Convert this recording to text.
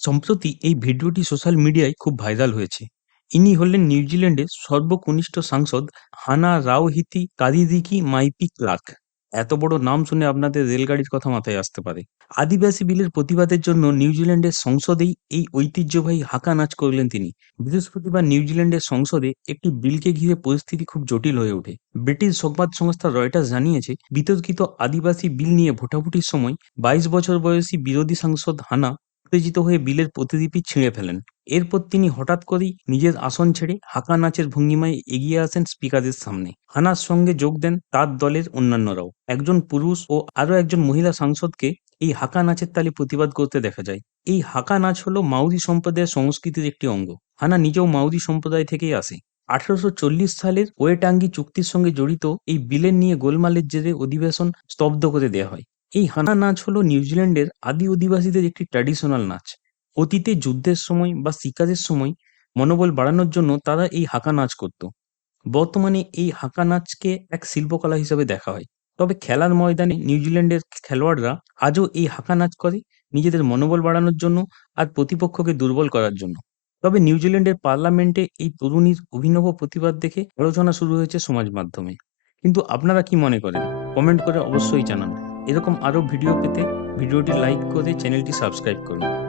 সম্প্রতি এই ভিডিওটি সোশ্যাল মিডিয়ায় খুব ভাইরাল হয়েছে। ইনি হলেন নিউজিল্যান্ডের সর্বকনিষ্ঠ সাংসদ হানা রাওহিতি কাদিদিকি মাইপি ক্লার্ক। এত বড় নাম শুনে আপনাদের রেলগাড়ির কথা মাথায় আসতে পারে। আদিবাসী বিলের প্রতিবাদের জন্য নিউজিল্যান্ডের সংসদেই এই ঐতিহ্যবাহী হাঁকা নাচ করলেন তিনি। বৃহস্পতিবার নিউজিল্যান্ডের সংসদে একটি বিলকে ঘিরে পরিস্থিতি খুব জটিল হয়ে ওঠে। ব্রিটিশ সংবাদ সংস্থা রয়টার্স জানিয়েছে, বিতর্কিত আদিবাসী বিল নিয়ে ভোটাভুটির সময় 22 বছর বয়সী বিরোধী সাংসদ হানা উত্তেজিত হয়ে বিলের প্রতিলিপি ছিঁড়ে ফেলেন। এরপর তিনি হঠাৎ করেই নিজের আসন ছেড়ে হাঁকা নাচের ভঙ্গিমায় এগিয়ে আসেন স্পিকারের সামনে। হানার সঙ্গে যোগ দেন তার দলের অন্যান্যরাও। একজন পুরুষ ও আরও একজন মহিলা সাংসদকে এই হাঁকা নাচের তালে প্রতিবাদ করতে দেখা যায়। এই হাঁকা নাচ হলো মাউরি সম্প্রদায়ের সংস্কৃতির একটি অঙ্গ। হানা নিজেও মাউরি সম্প্রদায় থেকেই আসে। 1840 সালের ওয়েটাঙ্গি চুক্তির সঙ্গে জড়িত এই বিলের নিয়ে গোলমালের জেরে অধিবেশন স্তব্ধ করে দেওয়া হয়। এই হানা নাচ হলো নিউজিল্যান্ডের আদি অধিবাসীদের একটি ট্র্যাডিশনাল নাচ। অতীতে যুদ্ধের সময় বা শিকারের সময় মনোবল বাড়ানোর জন্য তারা এই হাঁকা নাচ করত। বর্তমানে এই হাঁকা নাচকে এক শিল্পকলা হিসেবে দেখা হয়। তবে খেলার ময়দানে নিউজিল্যান্ডের খেলোয়াড়রা আজও এই হাঁকা নাচ করে, নিজেদের মনোবল বাড়ানোর জন্য আর প্রতিপক্ষকে দুর্বল করার জন্য। তবে নিউজিল্যান্ডের পার্লামেন্টে এই তরুণীর অভিনব প্রতিবাদ দেখে আলোচনা শুরু হয়েছে সমাজ মাধ্যমে। কিন্তু আপনারা কি মনে করেন? কমেন্ট করে অবশ্যই জানান। এরকম আরও ভিডিও পেতে ভিডিওটি লাইক করে চ্যানেলটি সাবস্ক্রাইব করুন।